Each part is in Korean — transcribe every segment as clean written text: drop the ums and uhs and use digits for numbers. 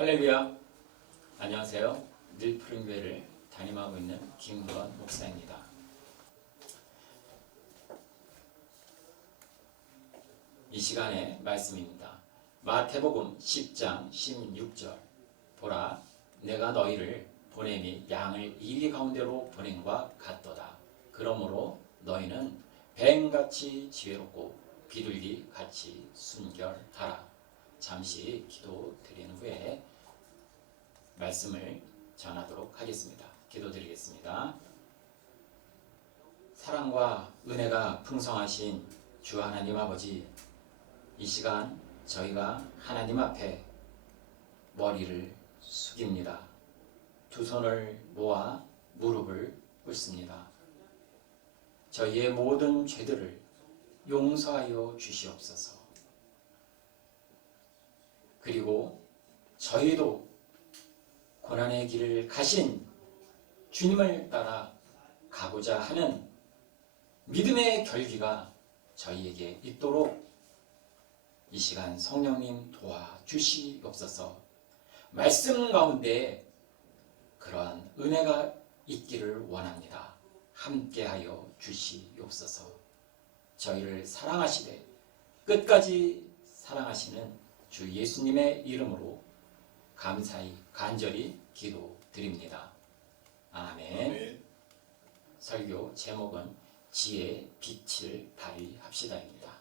할렐루야. 안녕하세요. 늘 푸른 교회를 담임하고 있는 김구원 목사입니다. 이 시간의 말씀입니다. 마태복음 10장 16절. 보라, 내가 너희를 보냄이 양을 이리 가운데로 보냄과 같도다. 그러므로 너희는 뱀같이 지혜롭고 비둘기같이 순결하라. 잠시 기도 드린 후에 말씀을 전하도록 하겠습니다. 기도드리겠습니다. 사랑과 은혜가 풍성하신 주 하나님 아버지, 이 시간 저희가 하나님 앞에 머리를 숙입니다. 두 손을 모아 무릎을 꿇습니다. 저희의 모든 죄들을 용서하여 주시옵소서. 그리고 저희도 고난의 길을 가신 주님을 따라 가고자 하는 믿음의 결기가 저희에게 있도록 이 시간 성령님 도와주시옵소서. 말씀 가운데 그러한 은혜가 있기를 원합니다. 함께하여 주시옵소서. 저희를 사랑하시되 끝까지 사랑하시는 주 예수님의 이름으로 감사히 간절히 기도드립니다. 아멘. 설교 제목은 지혜의 빛을 발휘합시다입니다.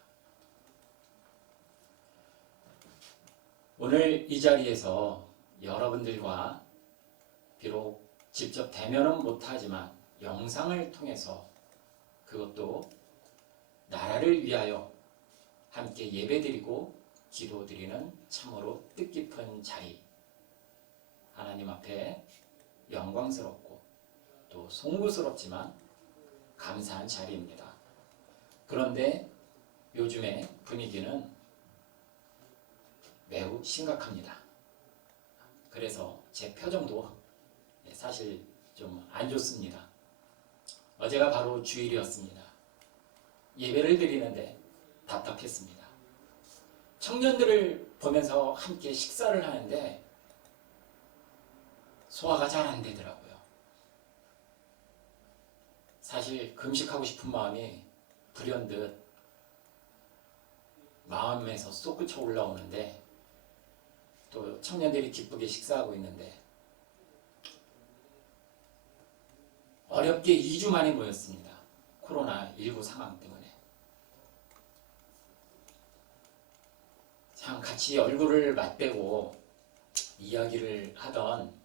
오늘 이 자리에서 여러분들과 비록 직접 대면은 못하지만 영상을 통해서, 그것도 나라를 위하여 함께 예배드리고 기도드리는 참으로 뜻깊은 자리, 하나님 앞에 영광스럽고 또 송구스럽지만 감사한 자리입니다. 그런데 요즘의 분위기는 매우 심각합니다. 그래서 제 표정도 사실 좀 안 좋습니다. 어제가 바로 주일이었습니다. 예배를 드리는데 답답했습니다. 청년들을 보면서 함께 식사를 하는데 소화가 잘 안 되더라고요. 사실 금식하고 싶은 마음이 불현듯 마음에서 솟구쳐 올라오는데, 또 청년들이 기쁘게 식사하고 있는데 어렵게 2주 만에 모였습니다. 코로나19 상황 때문에. 참 같이 얼굴을 맞대고 이야기를 하던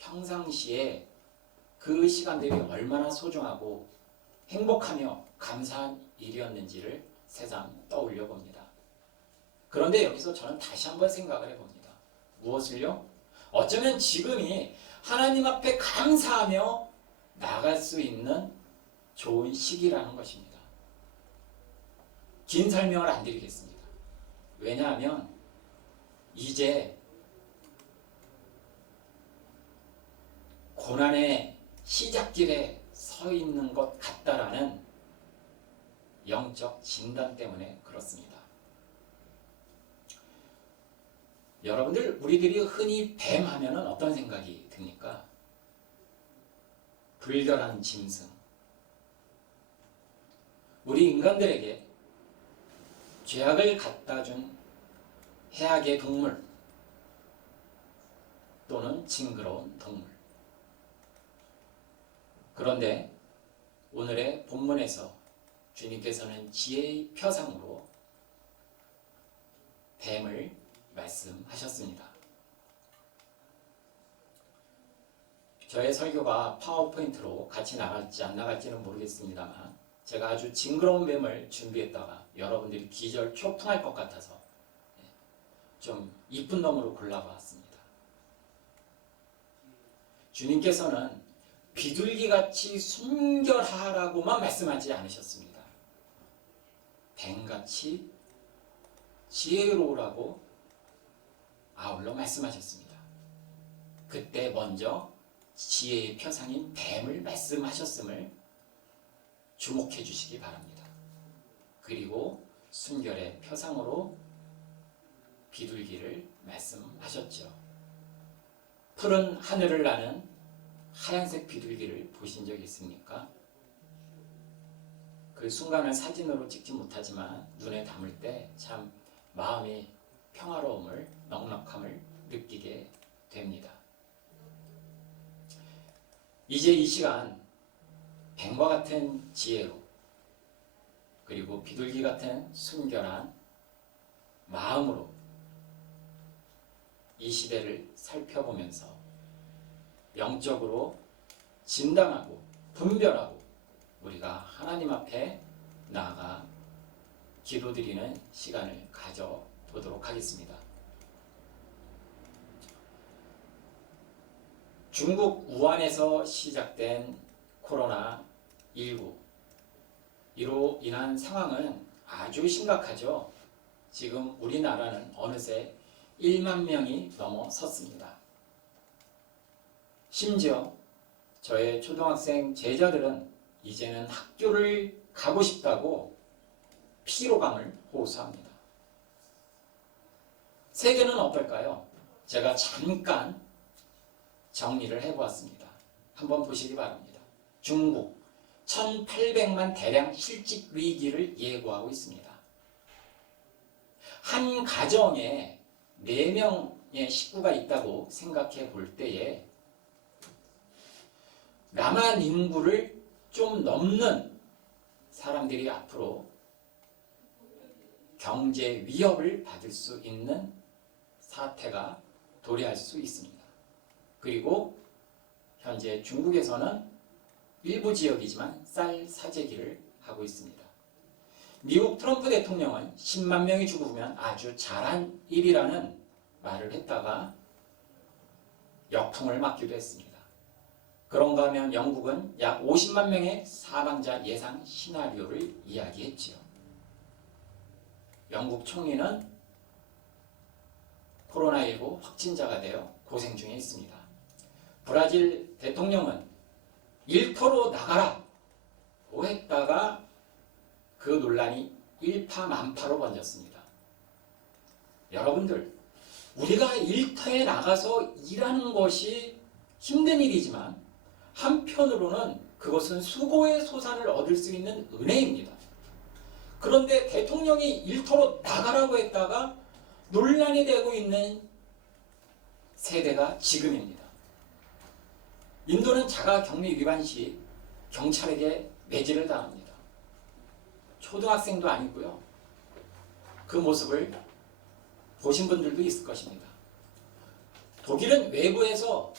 평상시에 그 시간들이 얼마나 소중하고 행복하며 감사한 일이었는지를 새삼 떠올려 봅니다. 그런데 여기서 저는 다시 한번 생각을 해봅니다. 무엇을요? 어쩌면 지금이 하나님 앞에 감사하며 나갈 수 있는 좋은 시기라는 것입니다. 긴 설명을 안 드리겠습니다. 왜냐하면 이제 고난의 시작길에 서 있는 것 같다라는 영적 진단 때문에 그렇습니다. 여러분들, 우리들이 흔히 뱀 하면 어떤 생각이 듭니까? 불결한 짐승. 우리 인간들에게 죄악을 갖다 준 해악의 동물 또는 징그러운 동물. 그런데 오늘의 본문에서 주님께서는 지혜의 표상으로 뱀을 말씀하셨습니다. 저의 설교가 파워포인트로 같이 나갈지 안 나갈지는 모르겠습니다만, 제가 아주 징그러운 뱀을 준비했다가 여러분들이 기절 초풍할 것 같아서 좀 이쁜 놈으로 골라봤습니다. 주님께서는 비둘기같이 순결하라고만 말씀하지 않으셨습니다. 뱀같이 지혜로우라고 아울러 말씀하셨습니다. 그때 먼저 지혜의 표상인 뱀을 말씀하셨음을 주목해 주시기 바랍니다. 그리고 순결의 표상으로 비둘기를 말씀하셨죠. 푸른 하늘을 나는 하얀색 비둘기를 보신 적 있습니까? 그 순간을 사진으로 찍지 못하지만 눈에 담을 때 참 마음이 평화로움을, 넉넉함을 느끼게 됩니다. 이제 이 시간 뱀과 같은 지혜로 그리고 비둘기 같은 순결한 마음으로 이 시대를 살펴보면서 영적으로 진단하고 분별하고 우리가 하나님 앞에 나아가 기도드리는 시간을 가져보도록 하겠습니다. 중국 우한에서 시작된 코로나19 이로 인한 상황은 아주 심각하죠. 지금 우리나라는 어느새 1만 명이 넘어섰습니다. 심지어 저의 초등학생 제자들은 이제는 학교를 가고 싶다고 피로감을 호소합니다. 세계는 어떨까요? 제가 잠깐 정리를 해보았습니다. 한번 보시기 바랍니다. 중국 1800만 대량 실직 위기를 예고하고 있습니다. 한 가정에 4명의 식구가 있다고 생각해 볼 때에 남한 인구를 좀 넘는 사람들이 앞으로 경제 위협을 받을 수 있는 사태가 도래할 수 있습니다. 그리고 현재 중국에서는 일부 지역이지만 쌀 사재기를 하고 있습니다. 미국 트럼프 대통령은 10만 명이 죽으면 아주 잘한 일이라는 말을 했다가 역풍을 맞기도 했습니다. 그런가 하면 영국은 약 50만 명의 사망자 예상 시나리오를 이야기했지요. 영국 총리는 코로나19 확진자가 되어 고생 중에 있습니다. 브라질 대통령은 일터로 나가라고 했다가 그 논란이 일파만파로 번졌습니다. 여러분들, 우리가 일터에 나가서 일하는 것이 힘든 일이지만 한편으로는 그것은 수고의 소산을 얻을 수 있는 은혜입니다. 그런데 대통령이 일터로 나가라고 했다가 논란이 되고 있는 세대가 지금입니다. 인도는 자가격리 위반 시 경찰에게 매질을 당합니다. 초등학생도 아니고요. 그 모습을 보신 분들도 있을 것입니다. 독일은 외부에서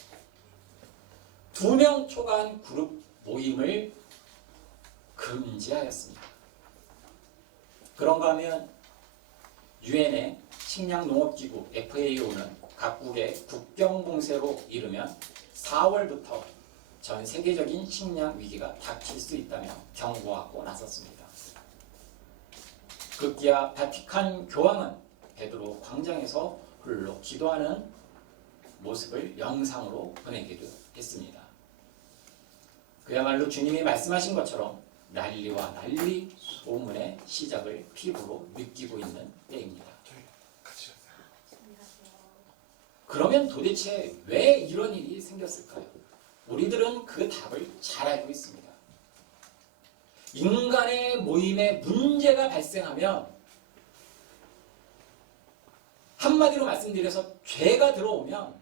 2명 초과한 그룹 모임을 금지하였습니다. 그런가 하면 유엔의 식량농업기구 FAO는 각국의 국경 봉쇄로 이르면 4월부터 전 세계적인 식량 위기가 닥칠 수 있다며 경고하고 나섰습니다. 급기야 바티칸 교황은 베드로 광장에서 홀로 기도하는 모습을 영상으로 보내기도 했습니다. 그야말로 주님이 말씀하신 것처럼 난리와 난리 소문의 시작을 피부로 느끼고 있는 때입니다. 그러면 도대체 왜 이런 일이 생겼을까요? 우리들은 그 답을 잘 알고 있습니다. 인간의 모임에 문제가 발생하면 한마디로 말씀드려서 죄가 들어오면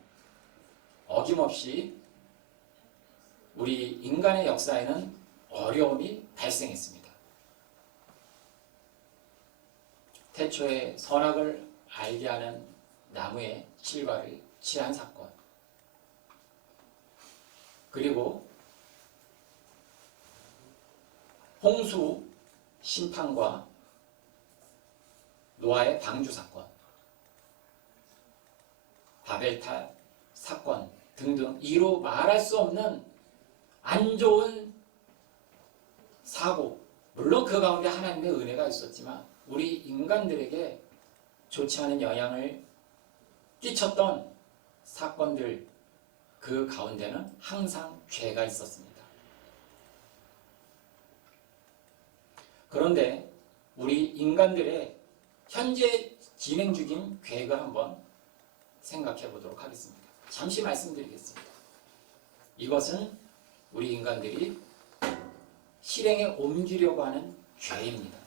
어김없이 우리 인간의 역사에는 어려움이 발생했습니다. 태초에 선악을 알게 하는 나무의 실과를 취한 사건, 그리고 홍수 심판과 노아의 방주 사건, 바벨탑 사건 등등 이로 말할 수 없는 안 좋은 사고, 물론 그 가운데 하나님의 은혜가 있었지만 우리 인간들에게 좋지 않은 영향을 끼쳤던 사건들, 그 가운데는 항상 죄가 있었습니다. 그런데 우리 인간들의 현재 진행 중인 계획을 한번 생각해 보도록 하겠습니다. 잠시 말씀드리겠습니다. 이것은 우리 인간들이 실행에 옮기려고 하는 죄입니다.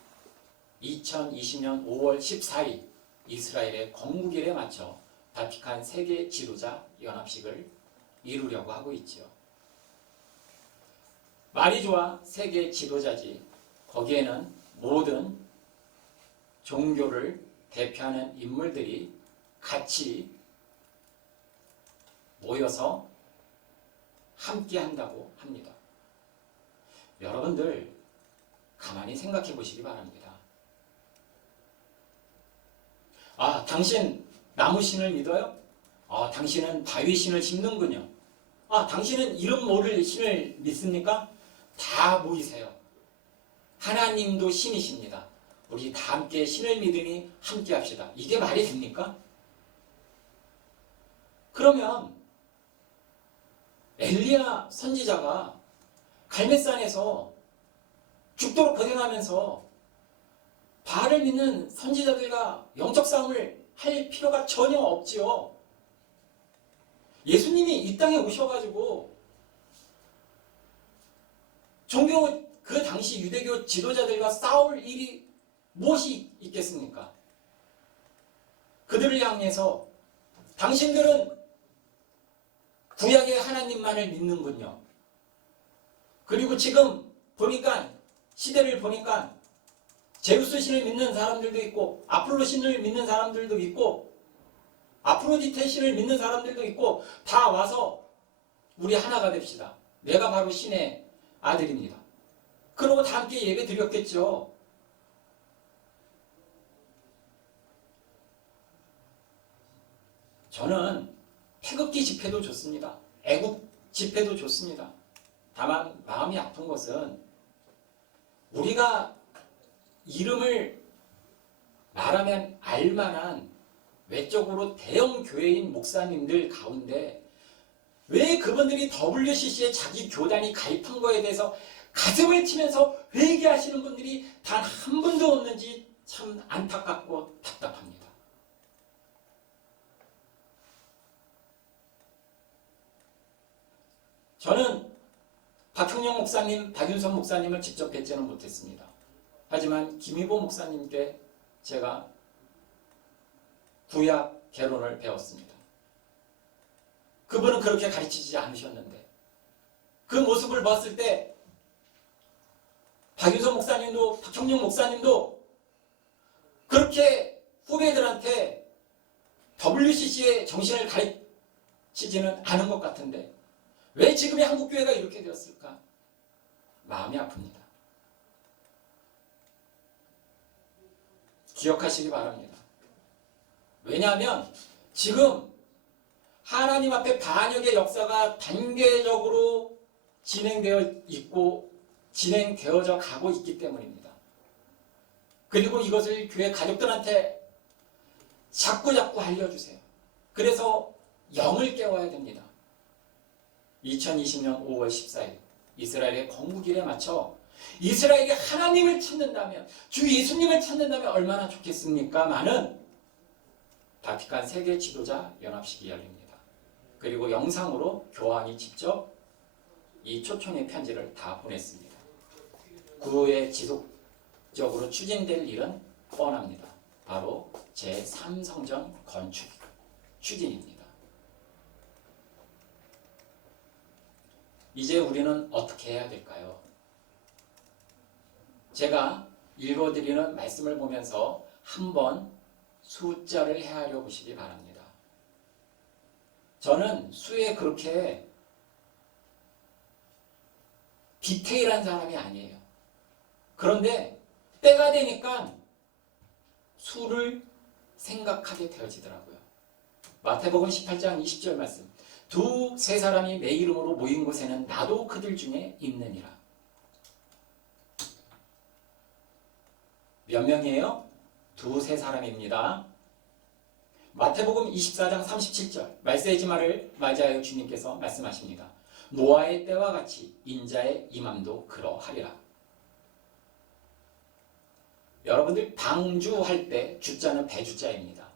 2020년 5월 14일 이스라엘의 건국일에 맞춰 바티칸 세계 지도자 연합식을 이루려고 하고 있지요. 말이 좋아 세계 지도자지 거기에는 모든 종교를 대표하는 인물들이 같이 모여서 함께 한다고 합니다. 여러분들 가만히 생각해 보시기 바랍니다. 아, 당신 나무신을 믿어요? 아, 당신은 바위신을 심는군요. 아, 당신은 이름 모를 신을 믿습니까? 다 모이세요. 하나님도 신이십니다. 우리 다 함께 신을 믿으니 함께 합시다. 이게 말이 됩니까? 그러면 엘리야 선지자가 갈멜산에서 죽도록 고생하면서 바알을 믿는 선지자들과 영적 싸움을 할 필요가 전혀 없지요. 예수님이 이 땅에 오셔가지고 종교 그 당시 유대교 지도자들과 싸울 일이 무엇이 있겠습니까? 그들을 향해서 당신들은 구약의 하나님만을 믿는군요. 그리고 지금 보니까 시대를 보니까 제우스 신을 믿는 사람들도 있고 아폴로 신을 믿는 사람들도 있고 아프로디테 신을 믿는 사람들도 있고 다 와서 우리 하나가 됩시다. 내가 바로 신의 아들입니다. 그러고 다 함께 예배 드렸겠죠. 저는 태극기 집회도 좋습니다. 애국 집회도 좋습니다. 다만 마음이 아픈 것은 우리가 이름을 말하면 알만한 외적으로 대형 교회인 목사님들 가운데 왜 그분들이 WCC에 자기 교단이 가입한 거에 대해서 가슴을 치면서 회개하시는 분들이 단 한 분도 없는지 참 안타깝고 답답합니다. 저는 박형영 목사님, 박윤선 목사님을 직접 뵙지는 못했습니다. 하지만 김희보 목사님께 제가 구약 개론을 배웠습니다. 그분은 그렇게 가르치지 않으셨는데 그 모습을 봤을 때 박윤선 목사님도 박형영 목사님도 그렇게 후배들한테 WCC의 정신을 가르치지는 않은 것 같은데 왜 지금의 한국교회가 이렇게 되었을까? 마음이 아픕니다. 기억하시기 바랍니다. 왜냐하면 지금 하나님 앞에 반역의 역사가 단계적으로 진행되어 있고 진행되어져 가고 있기 때문입니다. 그리고 이것을 교회 가족들한테 자꾸 알려주세요. 그래서 영을 깨워야 됩니다. 2020년 5월 14일 이스라엘의 건국일에 맞춰 이스라엘이 하나님을 찾는다면 주 예수님을 찾는다면 얼마나 좋겠습니까마는 바티칸 세계 지도자 연합식이 열립니다. 그리고 영상으로 교황이 직접 이 초청의 편지를 다 보냈습니다. 구후에 지속적으로 추진될 일은 뻔합니다. 바로 제3성전 건축 추진입니다. 이제 우리는 어떻게 해야 될까요? 제가 읽어드리는 말씀을 보면서 한번 숫자를 헤아려 보시기 바랍니다. 저는 수에 그렇게 디테일한 사람이 아니에요. 그런데 때가 되니까 수를 생각하게 되어지더라고요. 마태복음 18장 20절 말씀. 두세 사람이 내 이름으로 모인 곳에는 나도 그들 중에 있느니라. 몇 명이에요? 두세 사람입니다. 마태복음 24장 37절 말세지마를 맞이하여 주님께서 말씀하십니다. 노아의 때와 같이 인자의 임함도 그러하리라. 여러분들 방주할 때 주자는 배주자입니다.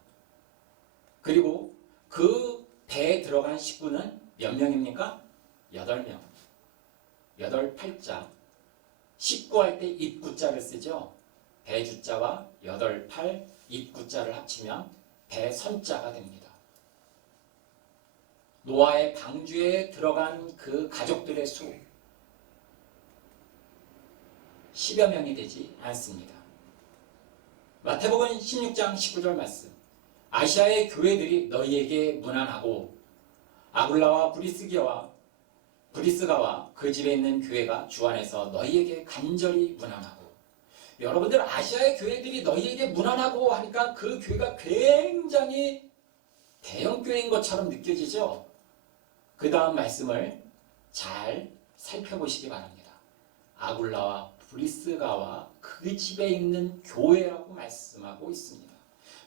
그리고 그 배에 들어간 식구는 몇 명입니까? 8명. 8, 8자. 식구할 때 입구자를 쓰죠. 배주자와 8, 8 입구자를 합치면 배선자가 됩니다. 노아의 방주에 들어간 그 가족들의 수 10여 명이 되지 않습니다. 마태복음 16장 19절 말씀. 아시아의 교회들이 너희에게 문안하고 아굴라와 브리스가와 그 집에 있는 교회가 주 안에서 너희에게 간절히 문안하고. 여러분들, 아시아의 교회들이 너희에게 문안하고 하니까 그 교회가 굉장히 대형 교회인 것처럼 느껴지죠. 그 다음 말씀을 잘 살펴보시기 바랍니다. 아굴라와 브리스가와 그 집에 있는 교회라고 말씀하고 있습니다.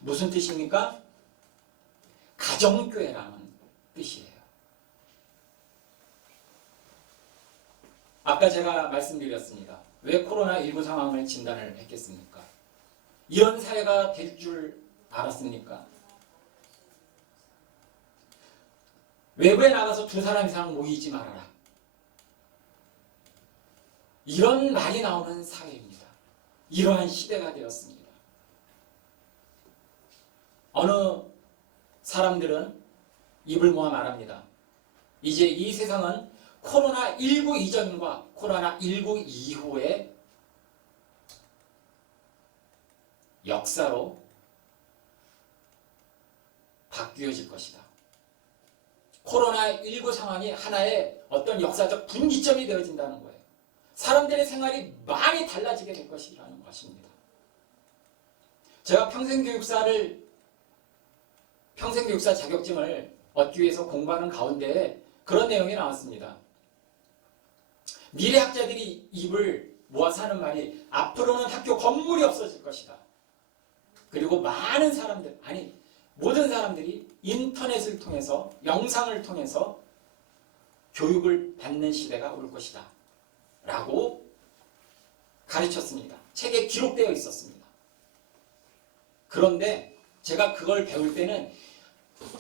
무슨 뜻입니까? 가정교회라는 뜻이에요. 아까 제가 말씀드렸습니다. 왜 코로나19 상황을 진단을 했겠습니까? 이런 사회가 될 줄 알았습니까? 외부에 나가서 2사람 이상 모이지 말아라. 이런 말이 나오는 사회입니다. 이러한 시대가 되었습니다. 어느 사람들은 입을 모아 말합니다. 이제 이 세상은 코로나19 이전과 코로나19 이후의 역사로 바뀌어질 것이다. 코로나19 상황이 하나의 어떤 역사적 분기점이 되어진다는 거예요. 사람들의 생활이 많이 달라지게 될 것이라는 것입니다. 제가 평생교육사 자격증을 얻기 위해서 공부하는 가운데 그런 내용이 나왔습니다. 미래학자들이 입을 모아서 하는 말이 앞으로는 학교 건물이 없어질 것이다. 그리고 많은 사람들, 아니 모든 사람들이 인터넷을 통해서, 영상을 통해서 교육을 받는 시대가 올 것이다 라고 가르쳤습니다. 책에 기록되어 있었습니다. 그런데 제가 그걸 배울 때는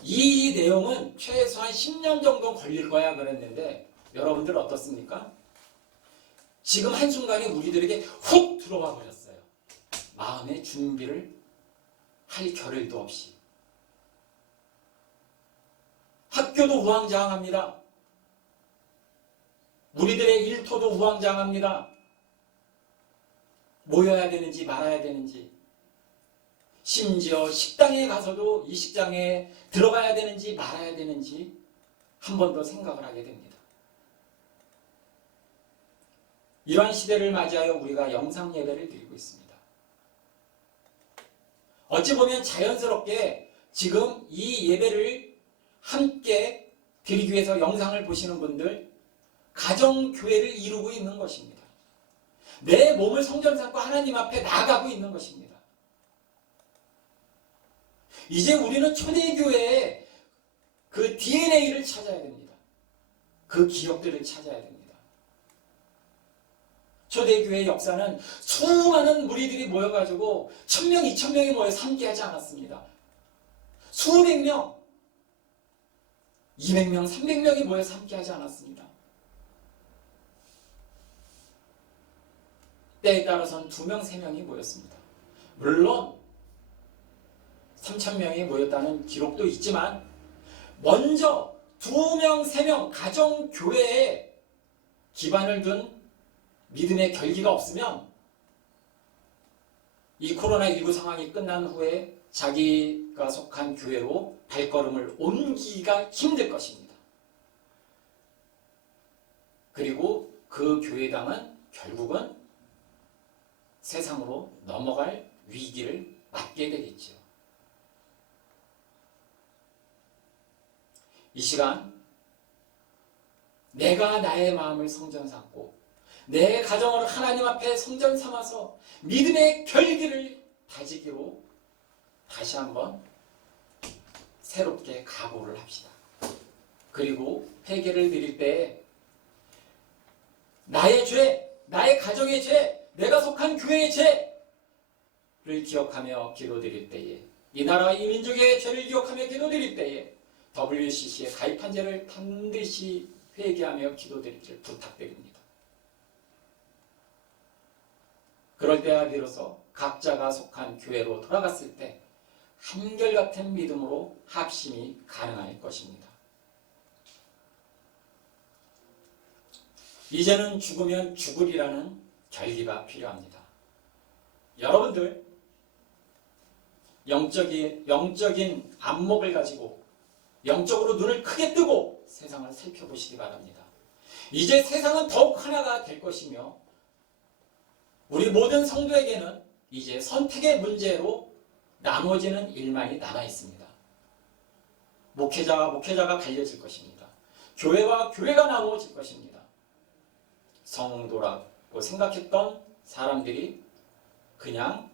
이 내용은 최소한 10년 정도 걸릴 거야 그랬는데 여러분들 어떻습니까? 지금 한순간에 우리들에게 훅 들어와 버렸어요. 마음의 준비를 할 겨를도 없이. 학교도 우왕좌왕합니다. 우리들의 일터도 우왕좌왕합니다. 모여야 되는지 말아야 되는지, 심지어 식당에 가서도 이 식당에 들어가야 되는지 말아야 되는지 한 번 더 생각을 하게 됩니다. 이러한 시대를 맞이하여 우리가 영상 예배를 드리고 있습니다. 어찌 보면 자연스럽게 지금 이 예배를 함께 드리기 위해서 영상을 보시는 분들, 가정교회를 이루고 있는 것입니다. 내 몸을 성전 삼고 하나님 앞에 나가고 있는 것입니다. 이제 우리는 초대교회의 그 DNA를 찾아야 됩니다. 그 기억들을 찾아야 됩니다. 초대교회의 역사는 수많은 무리들이 모여가지고 1000명, 2000명이 모여서 함께하지 않았습니다. 수백 명, 200명, 300명이 모여서 함께하지 않았습니다. 때에 따라서는 2명, 3명이 모였습니다. 물론 3000명이 모였다는 기록도 있지만 먼저 2명, 3명 가정교회에 기반을 둔 믿음의 결기가 없으면 이 코로나19 상황이 끝난 후에 자기가 속한 교회로 발걸음을 옮기기가 힘들 것입니다. 그리고 그 교회당은 결국은 세상으로 넘어갈 위기를 맞게 되겠죠. 이 시간 내가 나의 마음을 성전 삼고 내 가정을 하나님 앞에 성전 삼아서 믿음의 결기를 다지기로 다시 한번 새롭게 각오를 합시다. 그리고 회개를 드릴 때에 나의 죄, 나의 가정의 죄, 내가 속한 교회의 죄를 기억하며 기도드릴 때에, 이 나라와 이 민족의 죄를 기억하며 기도드릴 때에 WCC에 가입한 죄를 반드시 회개하며 기도드리기를 부탁드립니다. 그럴 때야 비로소 각자가 속한 교회로 돌아갔을 때 한결같은 믿음으로 합심이 가능할 것입니다. 이제는 죽으면 죽으리라는 결기가 필요합니다. 여러분들 영적인 안목을 가지고 영적으로 눈을 크게 뜨고 세상을 살펴보시기 바랍니다. 이제 세상은 더욱 하나가 될 것이며 우리 모든 성도에게는 이제 선택의 문제로 나눠지는 일만이 남아 있습니다. 목회자가 갈려질 것입니다. 교회와 교회가 나누어질 것입니다. 성도라고 생각했던 사람들이 그냥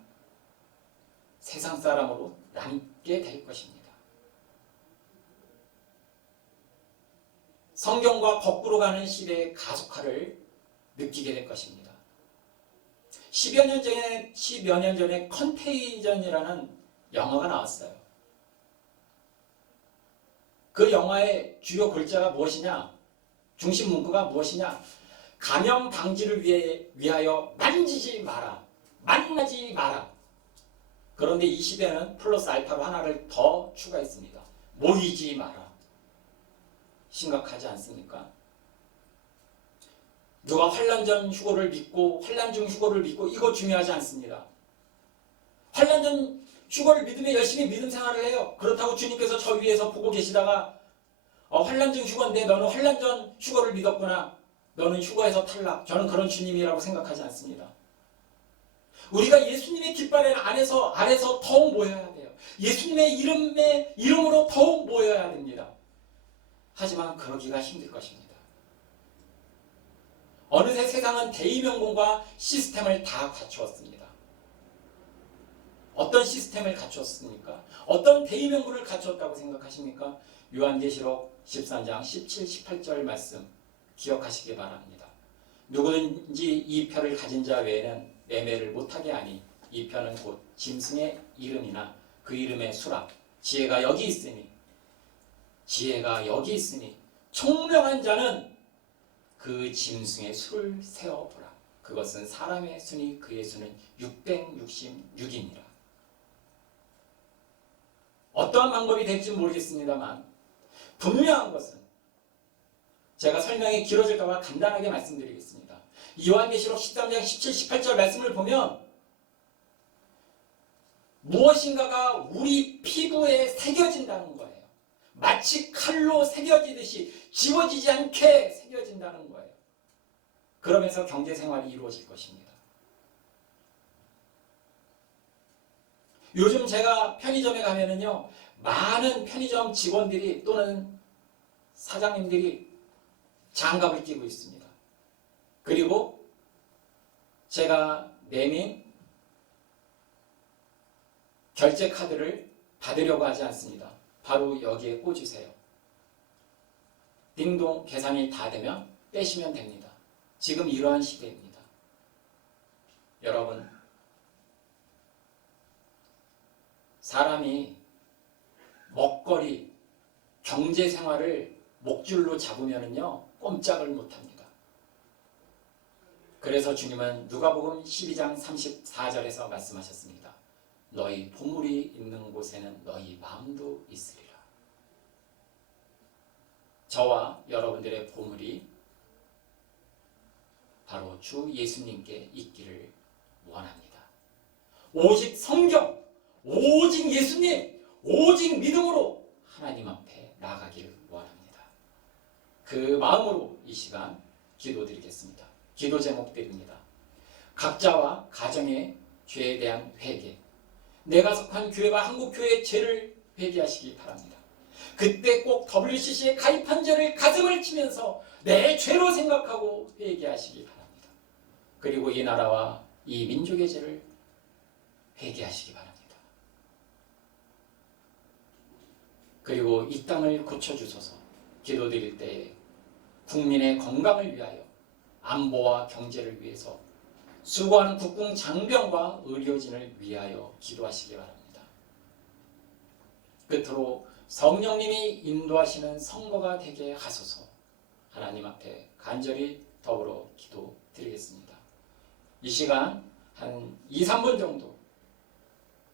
세상 사람으로 남게 될 것입니다. 성경과 거꾸로 가는 시대의 가속화를 느끼게 될 것입니다. 10여 년 전에 컨테이전이라는 영화가 나왔어요. 그 영화의 주요 골자가 무엇이냐? 중심 문구가 무엇이냐? 감염 방지를 위하여 만지지 마라. 만나지 마라. 그런데 이 시대는 플러스 알파로 하나를 더 추가했습니다. 모이지 마라. 심각하지 않습니까? 누가 환난 전 휴고를 믿고 환난 중 휴고를 믿고 이거 중요하지 않습니다. 환난 전 휴거를 믿으며 열심히 믿음 생활을 해요. 그렇다고 주님께서 저 위에서 보고 계시다가 환난 중 휴거인데 너는 환난 전 휴거를 믿었구나. 너는 휴거에서 탈락. 저는 그런 주님이라고 생각하지 않습니다. 우리가 예수님의 깃발 안에서 더욱 모여야 돼요. 예수님의 이름으로 더욱 모여야 됩니다. 하지만 그러기가 힘들 것입니다. 어느새 세상은 대의명분과 시스템을 다 갖추었습니다. 어떤 시스템을 갖추었습니까? 어떤 대의명분을 갖추었다고 생각하십니까? 요한계시록 13장 17, 18절 말씀 기억하시기 바랍니다. 누구든지 이 표를 가진 자 외에는 매매를 못하게 하니 이 표는 곧 짐승의 이름이나 그 이름의 수라 지혜가 여기 있으니 총명한 자는 그 짐승의 수를 세어보라. 그것은 사람의 수니 그의 수는 666이니라. 어떠한 방법이 될지 모르겠습니다만 분명한 것은 제가 설명이 길어질까 봐 간단하게 말씀드리겠습니다. 요한계시록 13장 17, 18절 말씀을 보면 무엇인가가 우리 피부에 새겨진다는 거예요. 마치 칼로 새겨지듯이 지워지지 않게 새겨진다는 거예요. 그러면서 경제생활이 이루어질 것입니다. 요즘 제가 편의점에 가면은요, 많은 편의점 직원들이 또는 사장님들이 장갑을 끼고 있습니다. 그리고 제가 내민 결제 카드를 받으려고 하지 않습니다. 바로 여기에 꽂으세요. 딩동 계산이 다 되면 떼시면 됩니다. 지금 이러한 시대입니다. 여러분, 사람이 먹거리, 경제생활을 목줄로 잡으면요 꼼짝을 못합니다. 그래서 주님은 누가복음 12장 34절에서 말씀하셨습니다. 너희 보물이 있는 곳에는 너희 마음도 있으리라. 저와 여러분들의 보물이 바로 주 예수님께 있기를 원합니다. 오직 성경, 오직 예수님, 오직 믿음으로 하나님 앞에 나아가기를 원합니다. 그 마음으로 이 시간 기도드리겠습니다. 기도 제목드립니다. 각자와 가정의 죄에 대한 회개, 내가 속한 교회와 한국교회의 죄를 회개하시기 바랍니다. 그때 꼭 WCC에 가입한 죄를 가슴을 치면서 내 죄로 생각하고 회개하시기 바랍니다. 그리고 이 나라와 이 민족의 죄를 회개하시기 바랍니다. 그리고 이 땅을 고쳐주소서. 기도드릴 때에 국민의 건강을 위하여 안보와 경제를 위해서 수고하는 국궁 장병과 의료진을 위하여 기도하시기 바랍니다. 끝으로 성령님이 인도하시는 선거가 되게 하소서. 하나님 앞에 간절히 더불어 기도드리겠습니다. 이 시간 한 2, 3분 정도,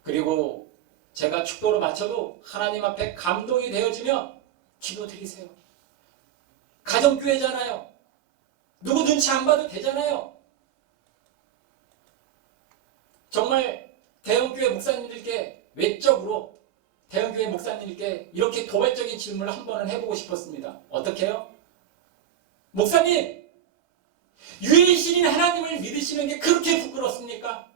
그리고 제가 축도로 마쳐도 하나님 앞에 감동이 되어지면 기도드리세요. 가정교회잖아요. 누구 눈치 안 봐도 되잖아요. 정말 대형교회 목사님들께, 외적으로 대형교회 목사님들께 이렇게 도발적인 질문을 한 번은 해보고 싶었습니다. 어떻게 해요? 목사님, 유일신인 하나님을 믿으시는 게 그렇게 부끄럽습니까?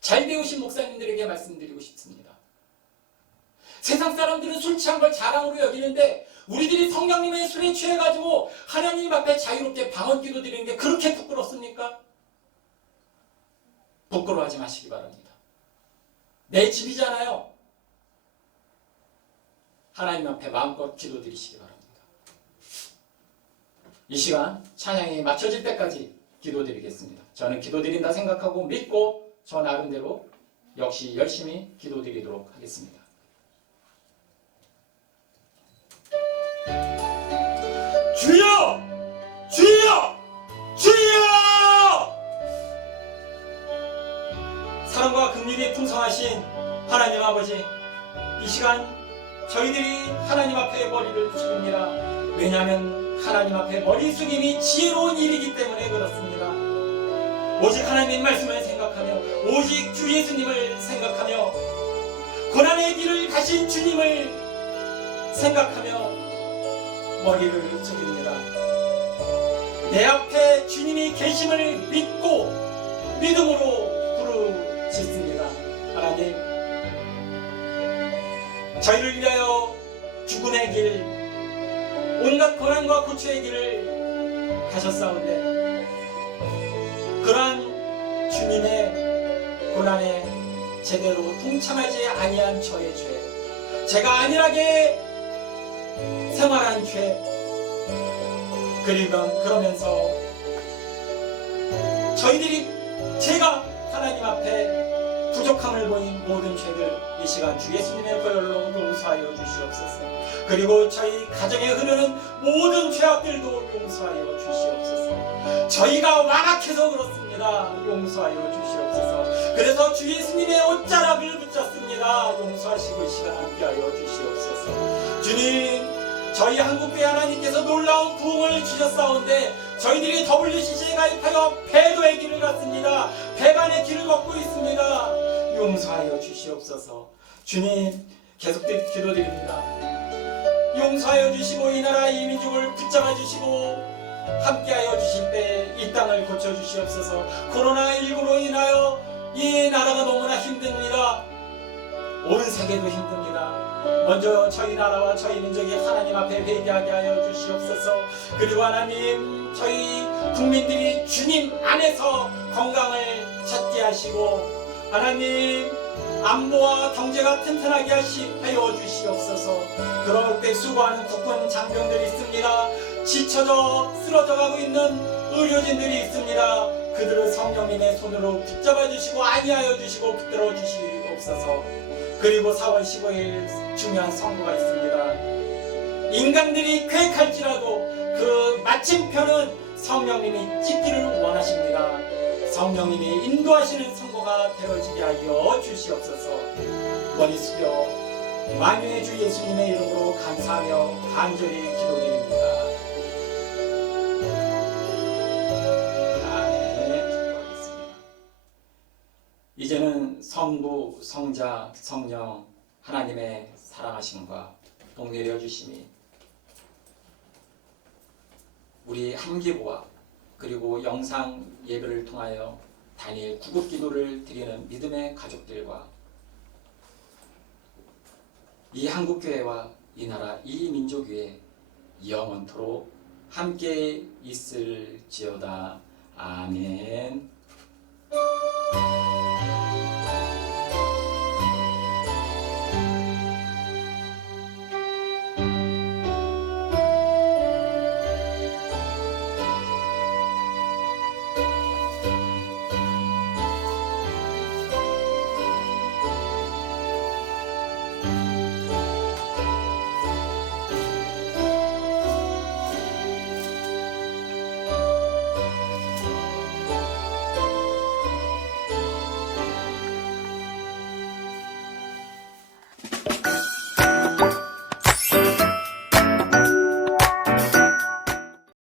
잘 배우신 목사님들에게 말씀드리고 싶습니다. 세상 사람들은 술 취한 걸 자랑으로 여기는데 우리들이 성령님의 술에 취해가지고 하나님 앞에 자유롭게 방언 기도 드리는 게 그렇게 부끄럽습니까? 부끄러워하지 마시기 바랍니다. 내 집이잖아요. 하나님 앞에 마음껏 기도드리시기 바랍니다. 이 시간 찬양이 맞춰질 때까지 기도드리겠습니다. 저는 기도드린다 생각하고 믿고 저 나름대로 역시 열심히 기도드리도록 하겠습니다. 주여! 주여! 주여! 사랑과 긍휼이 풍성하신 하나님 아버지, 이 시간 저희들이 하나님 앞에 머리를 숙입니다. 왜냐하면 하나님 앞에 머리 숙임이 지혜로운 일이기 때문에 그렇습니다. 오직 하나님 말씀을 생각하며 오직 주 예수님을 생각하며 고난의 길을 가신 주님을 생각하며 머리를 숙입니다. 내 앞에 주님이 계심을 믿고 믿음으로 부르짖습니다. 하나님, 저희를 위하여 죽음의 길, 온갖 고난과 고초의 길을 가셨사온데 그러한 주님의 고난에 제대로 동참하지 아니한 저의 죄, 제가 안일하게 생활한 죄, 그러면서 저희들이 제가 하나님 앞에 부족함을 보인 모든 죄들 이 시간 주 예수님의 보혈로 용서하여 주시옵소서. 그리고 저희 가정에 흐르는 모든 죄악들도 용서하여 주시옵소서. 저희가 완악해서 그렇습니다. 용서하여 주시옵소서. 그래서 주 예수님의 옷자락을 붙잡습니다. 용서하시고 이 시간 함께하여 주시옵소서. 주님, 저희 한국교회 하나님께서 놀라운 부흥을 주셨사온데 저희들이 WCC에 가입하여 배도의 길을 갔습니다. 배반의 길을 걷고 있습니다. 용서하여 주시옵소서. 주님, 계속 기도드립니다. 용서하여 주시고 이 나라 이 민족을 붙잡아 주시고 함께하여 주실 때 이 땅을 고쳐주시옵소서. 코로나19로 인하여 이 나라가 너무나 힘듭니다. 온 세계도 힘듭니다. 먼저 저희 나라와 저희 민족이 하나님 앞에 회개하게 하여 주시옵소서. 그리고 하나님, 저희 국민들이 주님 안에서 건강을 찾게 하시고 하나님 안보와 경제가 튼튼하게 하여 주시옵소서. 그럴 때 수고하는 국군 장병들이 있습니다. 지쳐져 쓰러져 가고 있는 의료진들이 있습니다. 그들을 성령님의 손으로 붙잡아 주시고 안위하여 주시고 붙들어 주시옵소서. 그리고 4월 15일 중요한 선거가 있습니다. 인간들이 계획할지라도 그 마침표는 성령님이 찍기를 원하십니다. 성령님이 인도하시는 선거가 되어지게 하여 주시옵소서. 머리 숙여 만유의 주 예수님의 이름으로 감사하며 간절히 기도드립니다. 이제는 성부, 성자, 성령 하나님의 사랑하심과 복내려 주심이 우리 함기부와 그리고 영상 예배를 통하여 단일 구급 기도를 드리는 믿음의 가족들과 이 한국교회와 이 나라 이 민족 위에 영원토록 함께 있을지어다. 아멘.